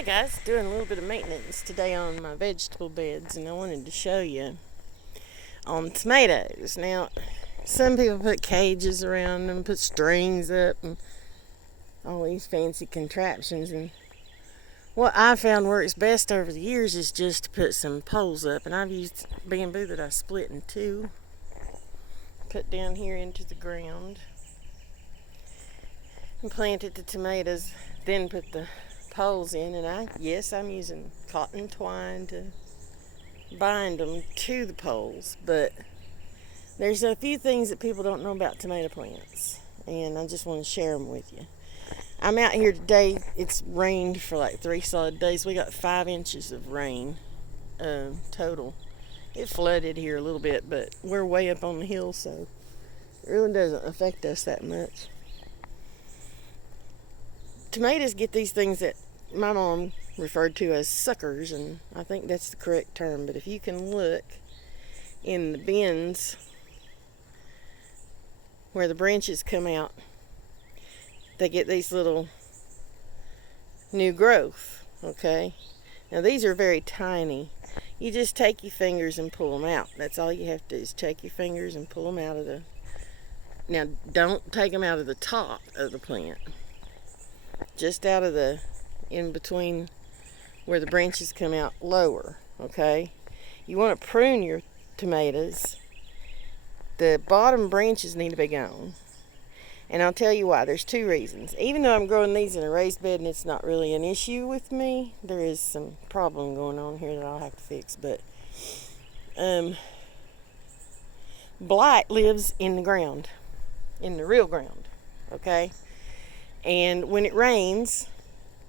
Hi guys, doing a little bit of maintenance today on my vegetable beds, and I wanted to show you on tomatoes. Now, some people put cages around them, put strings up, and all these fancy contraptions, and what I found works best over the years is just to put some poles up, and I've used bamboo that I split in two, put down here into the ground, and planted the tomatoes, then put the poles in, and I'm using cotton twine to bind them to the poles, but there's a few things that people don't know about tomato plants, and I just want to share them with you. I'm out here today. It's rained for like 3 solid days. We got 5 inches of rain total. It flooded here a little bit, but we're way up on the hill, so it really doesn't affect us that much. Tomatoes get these things that my mom referred to as suckers, and I think that's the correct term, but if you can look in the bins where the branches come out, they get these little new growth, okay? Now these are very tiny. You just take your fingers and pull them out. That's all you have to do is take your fingers and pull them out of the... Now don't take them out of the top of the plant. Just out of the, in between where the branches come out lower, okay? You want to prune your tomatoes. The bottom branches need to be gone. And I'll tell you why. There's 2 reasons. Even though I'm growing these in a raised bed and it's not really an issue with me, there is some problem going on here that I'll have to fix. But blight lives in the ground, in the real ground, okay? And when it rains,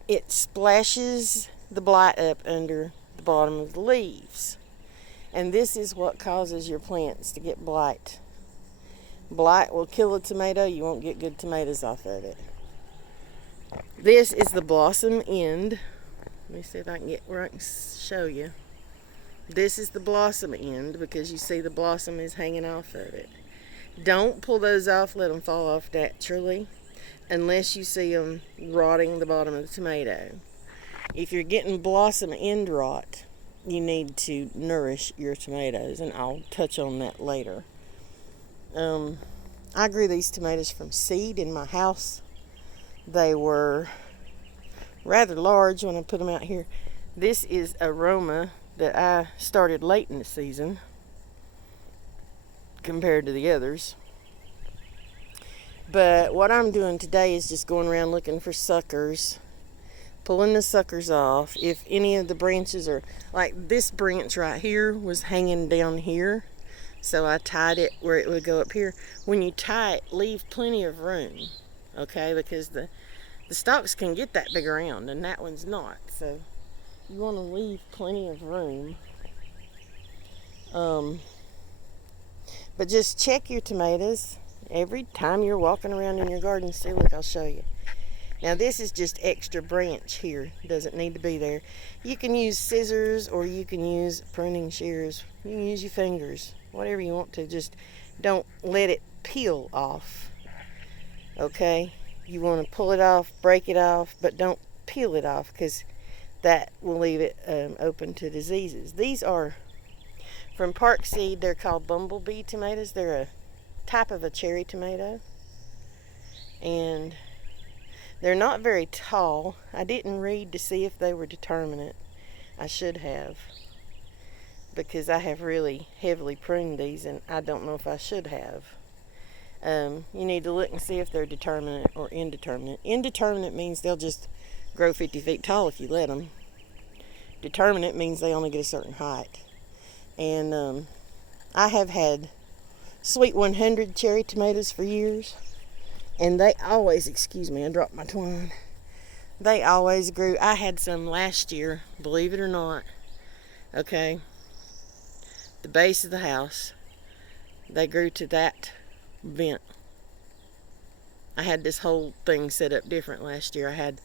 it splashes the blight up under the bottom of the leaves. And this is what causes your plants to get blight. Blight will kill a tomato. You won't get good tomatoes off of it. This is the blossom end. Let me see if I can get where I can show you. This is the blossom end because you see the blossom is hanging off of it. Don't pull those off. Let them fall off naturally, unless you see them rotting the bottom of the tomato. If you're getting blossom end rot, you need to nourish your tomatoes, and I'll touch on that later. I grew these tomatoes from seed in my house. They were rather large when I put them out here. This is aroma that I started late in the season compared to the others. But what I'm doing today is just going around looking for suckers, pulling the suckers off. If any of the branches are, like this branch right here was hanging down here, so I tied it where it would go up here. When you tie it, leave plenty of room, okay? Because the stalks can get that big around, and that one's not. So you want to leave plenty of room. But just check your tomatoes every time you're walking around in your garden. See, look, I'll show you. Now this is just extra branch here. Doesn't need to be there. You can use scissors or you can use pruning shears. You can use your fingers, whatever you want to. Just don't let it peel off, okay? You want to pull it off, break it off, but don't peel it off because that will leave it open to diseases. These are from Park Seed. They're called bumblebee tomatoes. They're a type of a cherry tomato, and they're not very tall. I didn't read to see if they were determinate. I should have, because I have really heavily pruned these, and I don't know if I should have. You need to look and see if they're determinate or indeterminate. Indeterminate means they'll just grow 50 feet tall if you let them. Determinate means they only get a certain height. And I have had Sweet 100 cherry tomatoes for years, and they always, excuse me, I dropped my twine. They always grew. I had some last year, believe it or not, okay, the base of the house. They grew to that vent. I had this whole thing set up different last year. I had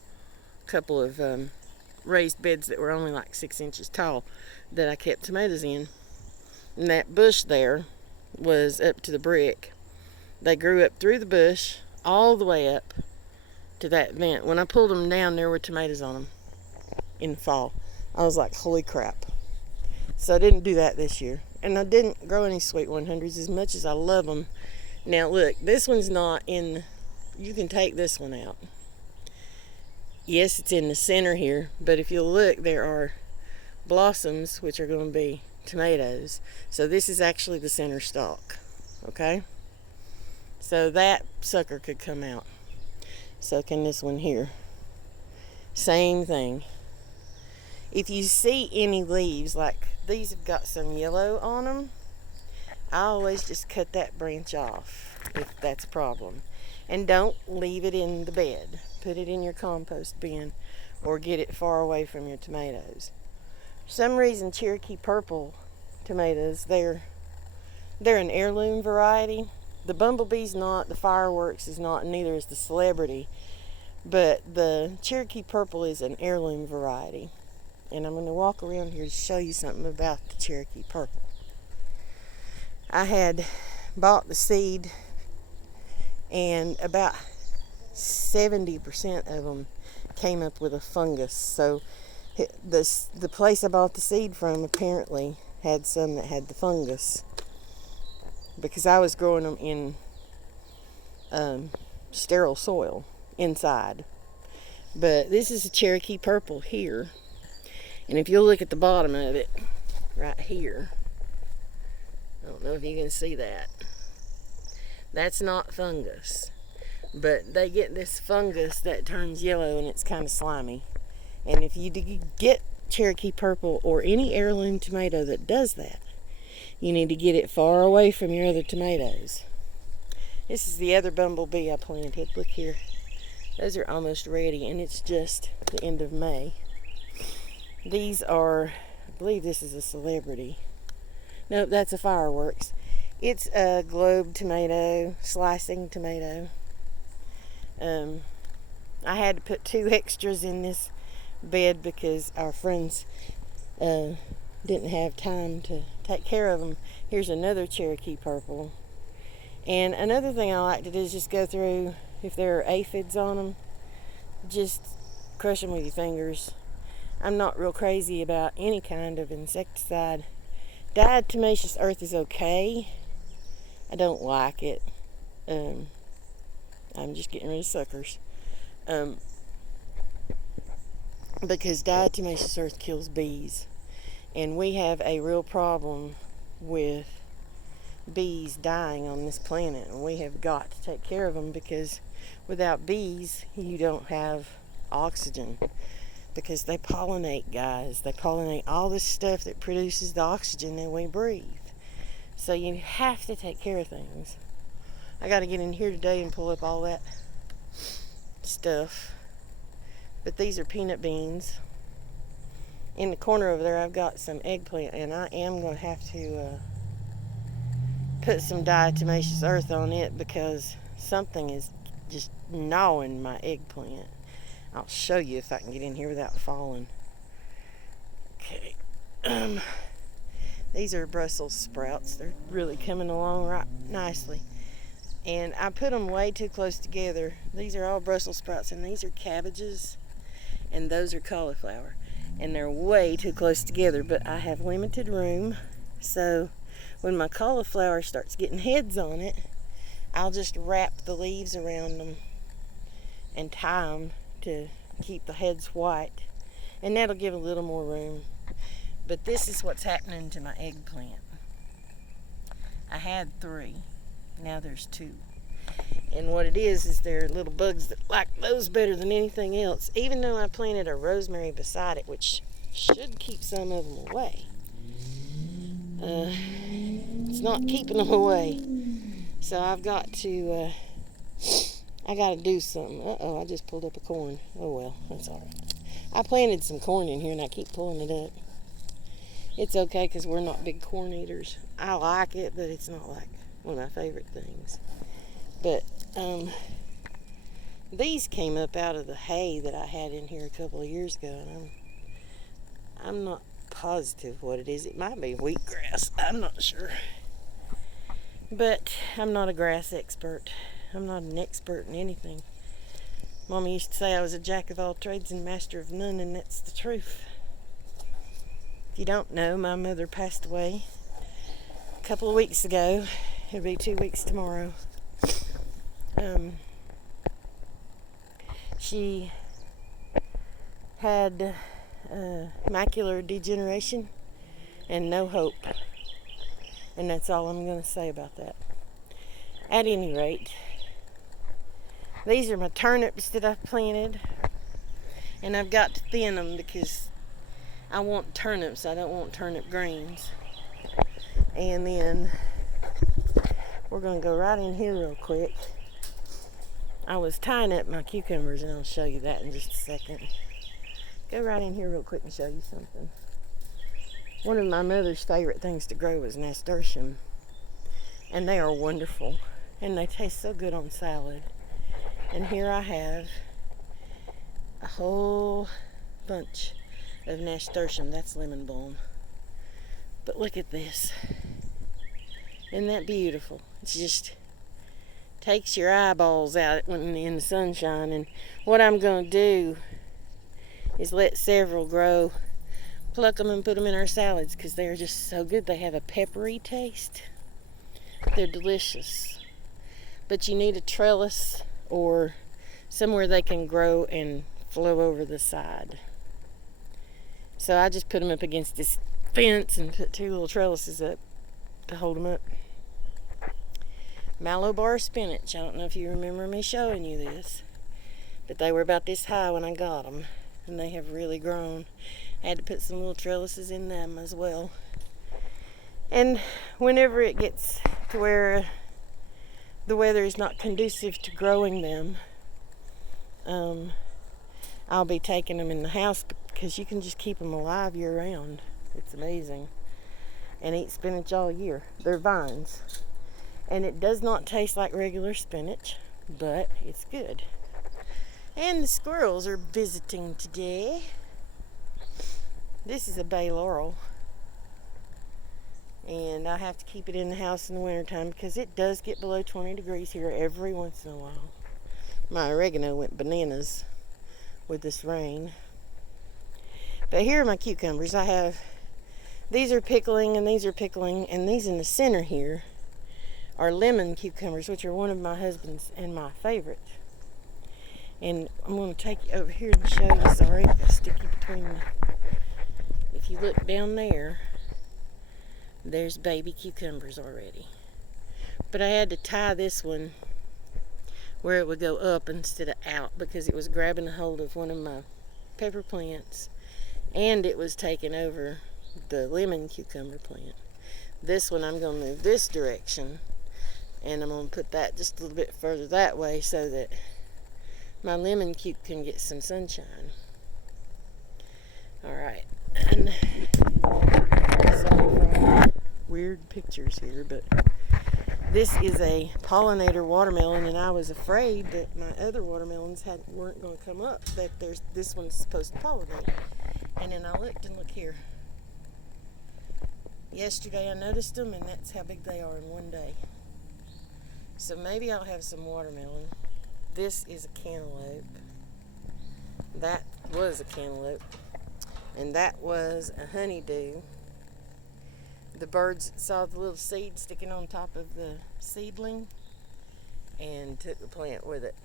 a couple of raised beds that were only like 6 inches tall that I kept tomatoes in. And that bush there was up to the brick. They grew up through the bush all the way up to that vent. When I pulled them down, there were tomatoes on them. in fall. I was like, holy crap. So I didn't do that this year. And I didn't grow any Sweet 100s as much as I love them. Now look, this one's not in, you can take this one out. Yes, it's in the center here, but if you'll look, there are blossoms, which are going to be tomatoes. So this is actually the center stalk, okay? So that sucker could come out. So can this one here. Same thing. If you see any leaves, like these have got some yellow on them, I always just cut that branch off if that's a problem. And don't leave it in the bed. Put it in your compost bin or get it far away from your tomatoes. For some reason, Cherokee Purple tomatoes, they're an heirloom variety. The Bumblebee's not, the Fireworks is not, and neither is the Celebrity. But the Cherokee Purple is an heirloom variety. And I'm going to walk around here to show you something about the Cherokee Purple. I had bought the seed, and about 70% of them came up with a fungus. So the place I bought the seed from apparently had some that had the fungus, because I was growing them in sterile soil inside. But this is a Cherokee Purple here, and if you'll look at the bottom of it right here, I don't know if you can see that. That's not fungus, but they get this fungus that turns yellow and it's kind of slimy. And if you get Cherokee Purple or any heirloom tomato that does that, you need to get it far away from your other tomatoes. This is the other Bumblebee I planted. Look here. Those are almost ready, and it's just the end of May. These are, I believe this is a Celebrity. Nope, that's a Fireworks. It's a globe tomato, slicing tomato. I had to put 2 extras in this bed because our friends didn't have time to take care of them. Here's another Cherokee Purple. And another thing I like to do is just go through, if there are aphids on them, just crush them with your fingers. I'm not real crazy about any kind of insecticide. Diatomaceous earth is okay. I don't like it. I'm just getting rid of suckers. Because diatomaceous earth kills bees. And we have a real problem with bees dying on this planet. And we have got to take care of them, because without bees, you don't have oxygen. Because they pollinate, guys. They pollinate all this stuff that produces the oxygen that we breathe. So you have to take care of things. I got to get in here today and pull up all that stuff. But these are peanut beans. In the corner over there, I've got some eggplant, and I am going to have to put some diatomaceous earth on it, because something is just gnawing my eggplant. I'll show you if I can get in here without falling. Okay. These are Brussels sprouts. They're really coming along right nicely. And I put them way too close together. These are all Brussels sprouts, and these are cabbages, and those are cauliflower. And they're way too close together, but I have limited room. So when my cauliflower starts getting heads on it, I'll just wrap the leaves around them and tie them to keep the heads white, and that'll give a little more room. But this is what's happening to my eggplant. I had 3, now there's 2. And what it is there are little bugs that like those better than anything else, even though I planted a rosemary beside it, which should keep some of them away. It's not keeping them away. So I've got to do something. Uh-oh, I just pulled up a corn. Oh well, that's all right. I planted some corn in here and I keep pulling it up. It's okay because we're not big corn eaters. I like it, but it's not like one of my favorite things. But these came up out of the hay that I had in here a couple of years ago, and I'm not positive what it is. It might be wheatgrass. I'm not sure. But I'm not a grass expert. I'm not an expert in anything. Mama used to say I was a jack of all trades and master of none, and that's the truth. If you don't know, my mother passed away a couple of weeks ago. It'll be 2 weeks tomorrow. She had macular degeneration and no hope. And that's all I'm going to say about that. At any rate, these are my turnips that I've planted. And I've got to thin them because I want turnips. I don't want turnip greens. And then we're going to go right in here real quick. I was tying up my cucumbers, and I'll show you that in just a second. Go right in here real quick and show you something. One of my mother's favorite things to grow was nasturtium. And they are wonderful. And they taste so good on salad. And here I have a whole bunch of nasturtium. That's lemon balm. But look at this. Isn't that beautiful? It's just takes your eyeballs out when in the sunshine. And what I'm going to do is let several grow, pluck them and put them in our salads because they're just so good. They have a peppery taste. They're delicious. But you need a trellis or somewhere they can grow and flow over the side. So I just put them up against this fence and put 2 little trellises up to hold them up. Malabar spinach. I don't know if you remember me showing you this, but they were about this high when I got them, and they have really grown. I had to put some little trellises in them as well. And whenever it gets to where the weather is not conducive to growing them, I'll be taking them in the house because you can just keep them alive year round. It's amazing. And eat spinach all year. They're vines. And it does not taste like regular spinach, but it's good. And the squirrels are visiting today. This is a bay laurel. And I have to keep it in the house in the wintertime because it does get below 20 degrees here every once in a while. My oregano went bananas with this rain. But here are my cucumbers. These are pickling and these are pickling, and these in the center here are lemon cucumbers, which are one of my husband's and my favorite. And I'm going to take you over here and show you. Sorry, I'll stick you between if you look down there, there's baby cucumbers already. But I had to tie this one where it would go up instead of out because it was grabbing a hold of one of my pepper plants and it was taking over the lemon cucumber plant. This one I'm going to move this direction, and I'm going to put that just a little bit further that way so that my lemon cuke can get some sunshine. Alright, and sorry for weird pictures here, but this is a pollinator watermelon, and I was afraid that my other watermelons weren't going to come up, that this one's supposed to pollinate. And then I looked, and look here. Yesterday I noticed them, and that's how big they are in one day. So maybe I'll have some watermelon. This is a cantaloupe. That was a cantaloupe. And that was a honeydew. The birds saw the little seed sticking on top of the seedling and took the plant with it.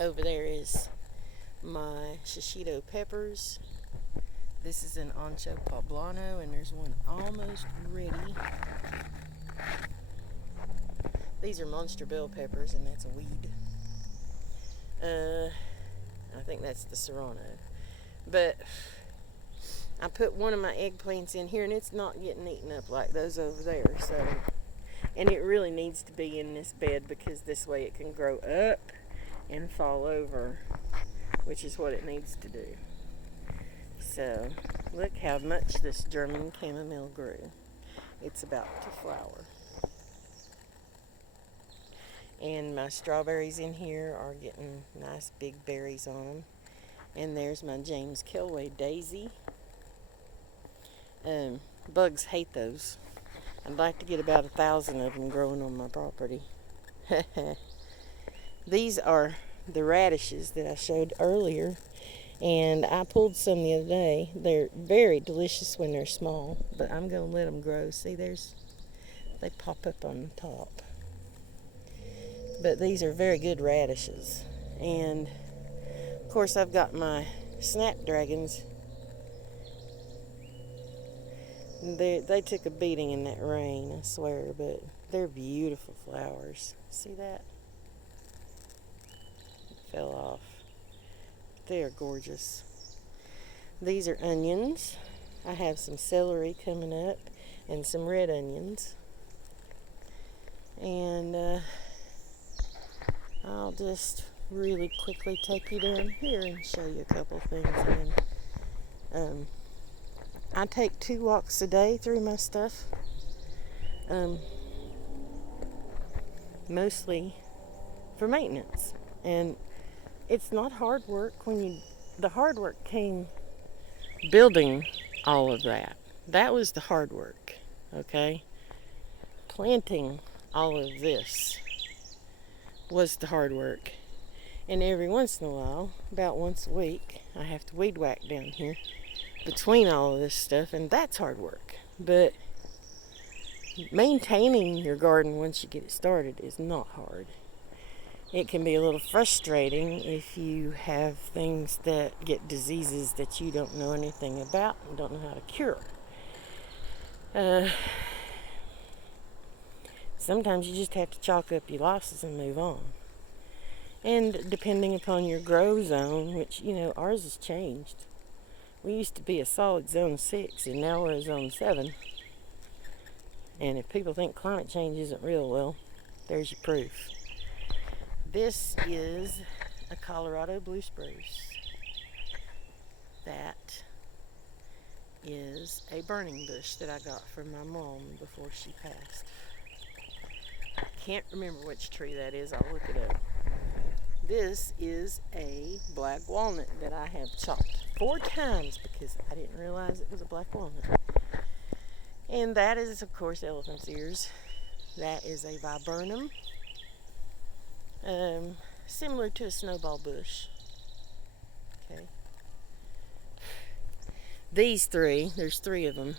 Over there is my shishito peppers. This is an ancho poblano, and there's one almost ready. These are monster bell peppers, and that's a weed. I think that's the serrano. But I put one of my eggplants in here, and it's not getting eaten up like those over there. So, and it really needs to be in this bed because this way it can grow up and fall over, which is what it needs to do. So, look how much this German chamomile grew. It's about to flower. And my strawberries in here are getting nice big berries on them. And there's my James Kelway daisy. Bugs hate those. I'd like to get about 1,000 of them growing on my property. These are the radishes that I showed earlier. And I pulled some the other day. They're very delicious when they're small, but I'm going to let them grow. See, they pop up on the top. But these are very good radishes. And, of course, I've got my snapdragons. They took a beating in that rain, I swear, but they're beautiful flowers. See that? It fell off. They are gorgeous. These are onions. I have some celery coming up and some red onions. And I'll just really quickly take you down here and show you a couple things. And I take 2 walks a day through my stuff. Mostly for maintenance. And it's not hard work the hard work came building all of that. That was the hard work, okay? Planting all of this was the hard work. And every once in a while, about once a week, I have to weed whack down here between all of this stuff, and that's hard work. But maintaining your garden once you get it started is not hard. It can be a little frustrating if you have things that get diseases that you don't know anything about and don't know how to cure. Sometimes you just have to chalk up your losses and move on. And depending upon your grow zone, which, ours has changed. We used to be a solid zone 6, and now we're a zone 7. And if people think climate change isn't real, well, there's your proof. This is a Colorado blue spruce. That is a burning bush that I got from my mom before she passed. I can't remember which tree that is. I'll look it up. This is a black walnut that I have chopped 4 times because I didn't realize it was a black walnut. And that is, of course, elephant's ears. That is a viburnum. Similar to a snowball bush. Okay. These 3, there's 3 of them,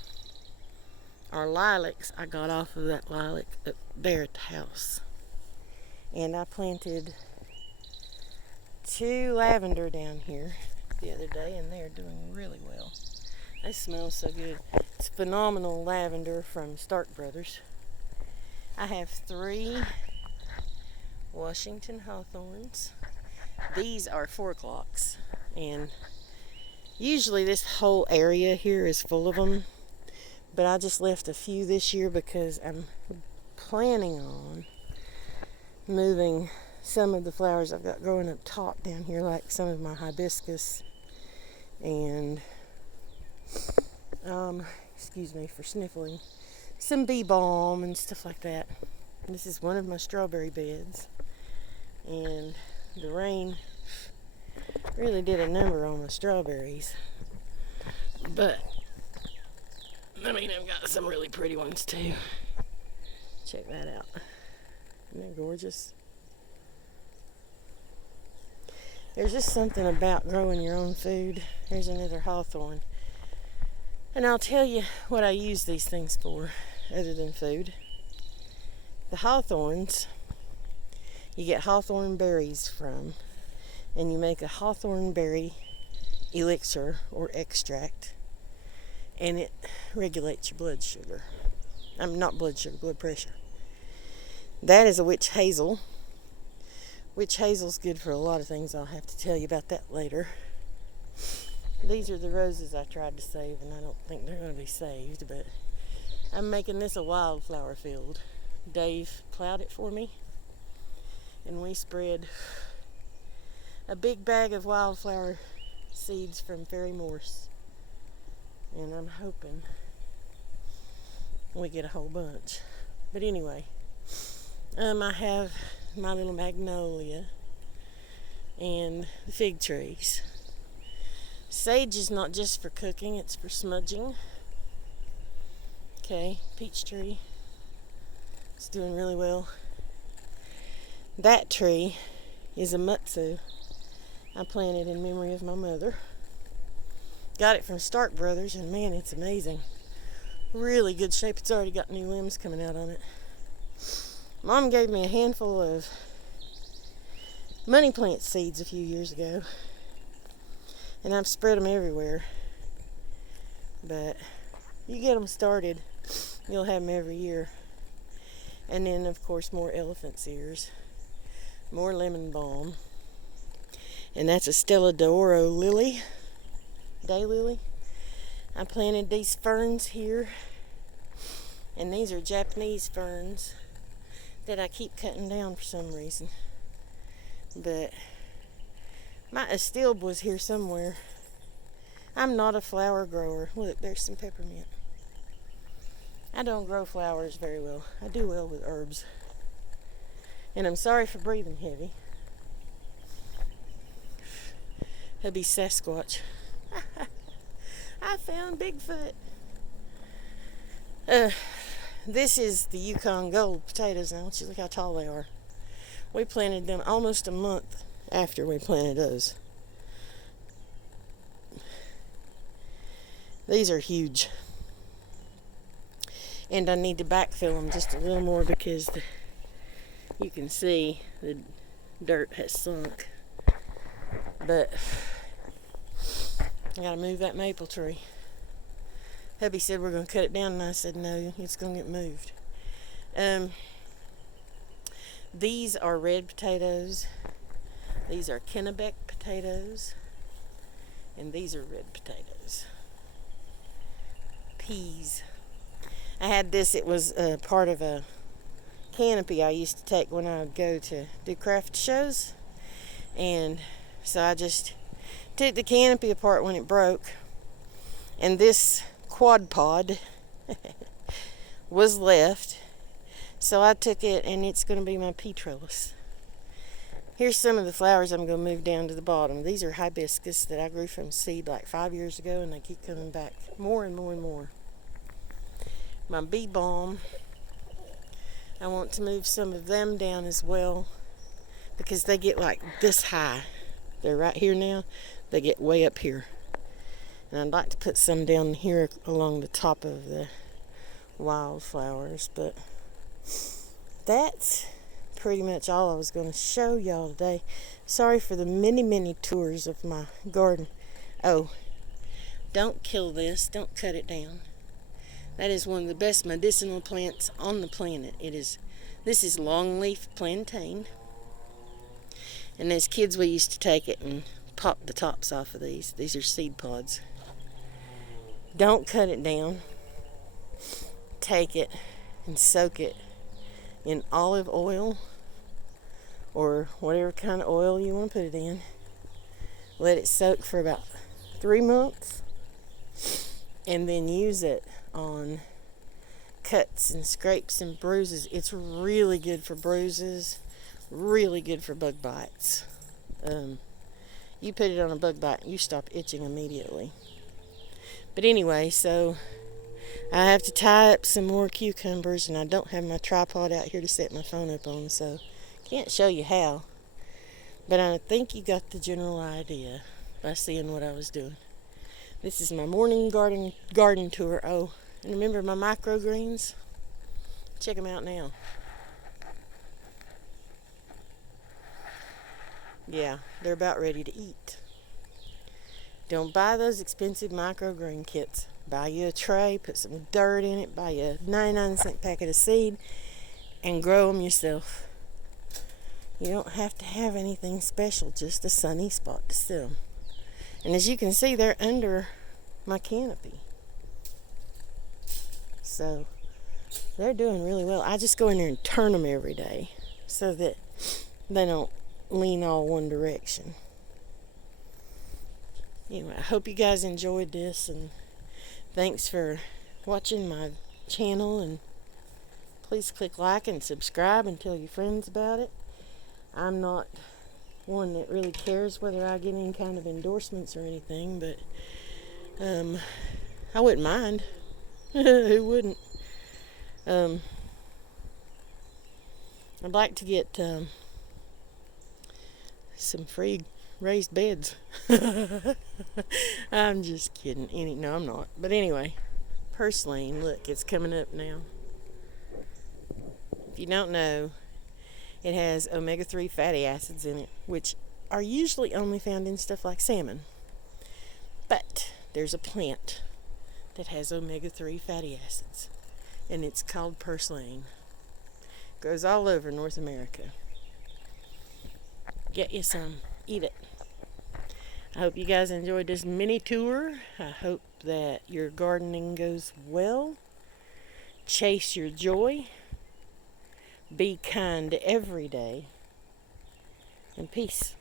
are lilacs I got off of that lilac up there at the house. And I planted 2 lavender down here the other day, and they're doing really well. They smell so good. It's phenomenal lavender from Stark Brothers. I have 3 Washington hawthorns. These are 4 o'clocks, and usually this whole area here is full of them, but I just left a few this year because I'm planning on moving some of the flowers I've got growing up top down here, like some of my hibiscus and excuse me for sniffling, some bee balm and stuff like that. This is one of my strawberry beds, and the rain really did a number on the strawberries. But I've got some really pretty ones too. Check that out. Isn't that gorgeous? There's just something about growing your own food. Here's another hawthorn. And I'll tell you what I use these things for other than food. The hawthorns, you get hawthorn berries from, and you make a hawthorn berry elixir or extract, and it regulates your blood sugar. Not blood sugar, blood pressure. That is a witch hazel. Witch hazel's good for a lot of things. I'll have to tell you about that later. These are the roses I tried to save, and I don't think they're going to be saved, but I'm making this a wildflower field. Dave plowed it for me, and we spread a big bag of wildflower seeds from Fairy Morse, and I'm hoping we get a whole bunch. But anyway, I have my little magnolia and the fig trees. Sage is not just for cooking, it's for smudging. Okay, peach tree. It's doing really well. That tree is a Mutsu. I planted in memory of my mother. Got it from Stark Brothers, and man, it's amazing. Really good shape. It's already got new limbs coming out on it. Mom gave me a handful of money plant seeds a few years ago, and I've spread them everywhere. But you get them started, you'll have them every year. And then, of course, more elephant's ears, more lemon balm, and that's a Stella d'Oro lily, daylily. I planted these ferns here, and these are Japanese ferns that I keep cutting down for some reason. But my astilbe was here somewhere. I'm not a flower grower. Look, there's some peppermint. I don't grow flowers very well. I do well with herbs. And I'm sorry for breathing heavy. Hubby Sasquatch. I found Bigfoot. This is the Yukon Gold potatoes now. Look how tall they are. We planted them almost a month after we planted those. These are huge. And I need to backfill them just a little more because you can see the dirt has sunk. But I gotta move that maple tree. Hubby said we're gonna cut it down, and I said no, it's gonna get moved. These are red potatoes. These are Kennebec potatoes. And these are red potatoes. Peas. I had this, it was part of a canopy I used to take when I would go to do craft shows. And so I just took the canopy apart when it broke. And this quad pod was left. So I took it, and it's going to be my pea trellis. Here's some of the flowers I'm going to move down to the bottom. These are hibiscus that I grew from seed like 5 years ago, and they keep coming back more and more and more. My bee balm, I want to move some of them down as well because they get like this high. They're right here now. They get way up here. And I'd like to put some down here along the top of the wildflowers, but that's pretty much all I was going to show y'all today. Sorry for the many tours of my garden. Oh, don't kill this. Don't cut it down. That is one of the best medicinal plants on the planet. This is longleaf plantain. And as kids, we used to take it and pop the tops off of these. These are seed pods. Don't cut it down. Take it and soak it in olive oil or whatever kind of oil you want to put it in. Let it soak for about 3 months and then use it on cuts and scrapes and bruises. It's really good for bruises, really good for bug bites. You put it on a bug bite, you stop itching immediately. But anyway, so I have to tie up some more cucumbers, and I don't have my tripod out here to set my phone up on, so can't show you how. But I think you got the general idea by seeing what I was doing. This is my morning garden tour. Oh, and remember my microgreens? Check them out now. Yeah, they're about ready to eat. Don't buy those expensive microgreen kits. Buy you a tray, put some dirt in it, buy you a 99-cent packet of seed, and grow them yourself. You don't have to have anything special, just a sunny spot to sit them. And as you can see, they're under my canopy. So they're doing really well. I just go in there and turn them every day so that they don't lean all one direction. Anyway, I hope you guys enjoyed this, and thanks for watching my channel, and please click like and subscribe and tell your friends about it. I'm not one that really cares whether I get any kind of endorsements or anything, but I wouldn't mind. Who wouldn't? I'd like to get some free raised beds. I'm just kidding. No, I'm not. But anyway, purslane, look, it's coming up now. If you don't know, it has omega-3 fatty acids in it, which are usually only found in stuff like salmon. But there's a plant that has omega-3 fatty acids, and it's called purslane. Grows all over North America. Get you some. Eat it. I hope you guys enjoyed this mini tour. I hope that your gardening goes well. Chase your joy. Be kind every day. And peace.